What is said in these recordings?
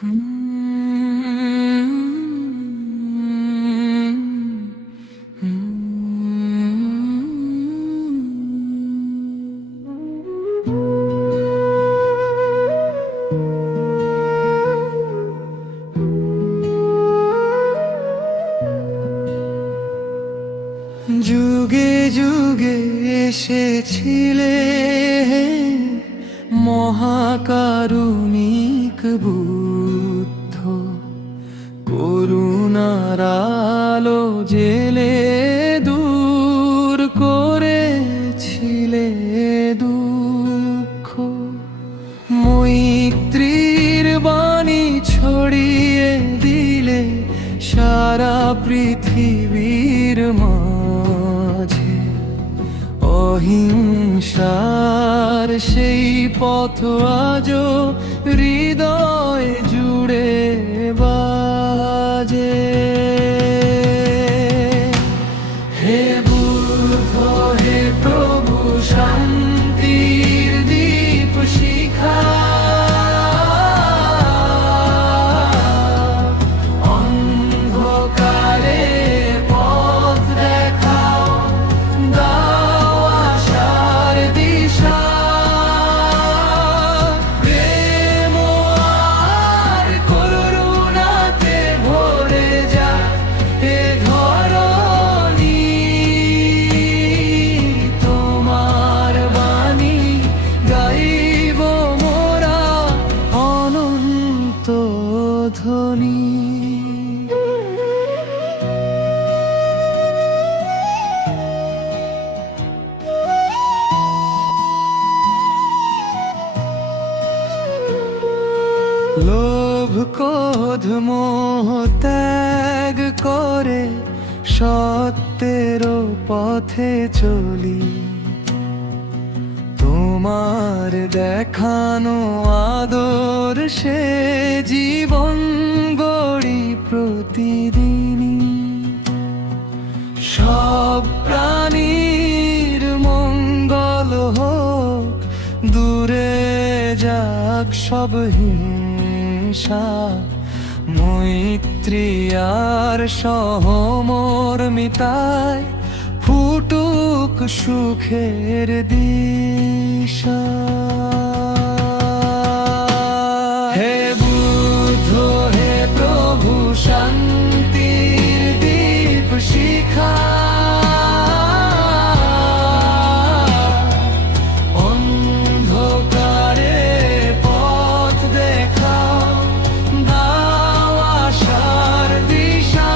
যুগে যুগে এসেছিলে মহাকারুণিক বুদ্ধ, করুণার আলো জেলে দূর করেছিলে দুঃখ। মৈত্রীর বাণী ছড়িয়ে দিলে সারা পৃথিবীর মাঝে, অহিংসার সেই পথ আজও হৃদয় জুড়ে বাজে। হে বুদ্ধ, হে প্রভু, শান্তির দীপ শিখা, ধ্বনি। লোভ ক্রোধ মোহ ত্যাগ করে সত্যের পথে চলি, তোমার দেখানো আদর্শে জীবন গড়ি প্রতিদিনই। সব প্রাণীর মঙ্গল হোক, দূরে যাক সব হিংসা, মৈত্রী আর সহমর্মিতায় ফুটুক সুখের দিশা। হে বুদ্ধ, হে প্রভু, শান্তির দীপ শিখা, অন্ধকারে পথ দেখাও, দাও আশার দিশা।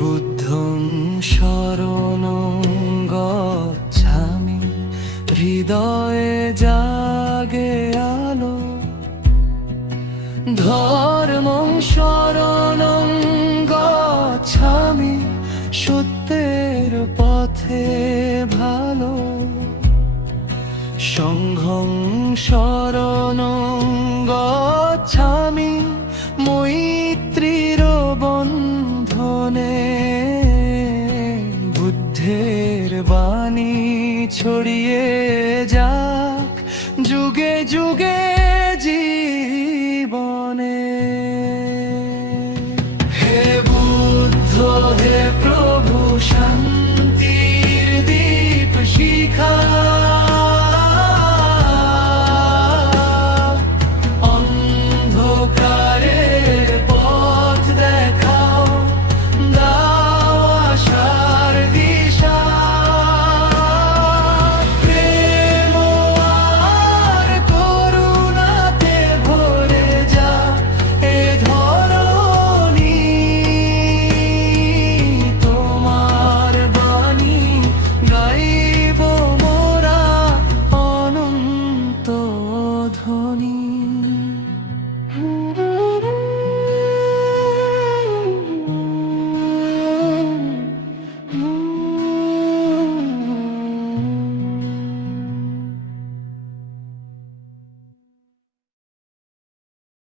বুদ্ধং শরণং গচ্ছামি, হৃদয়ে জাগে আলো। ধর্মং শরণং গচ্ছামি, সত্যের পথে ভালো। সংঘং শরণং গচ্ছামি, মৈত্রীর বন্ধনে। বুদ্ধের বাণী ছড়িয়ে যাক যুগে যুগে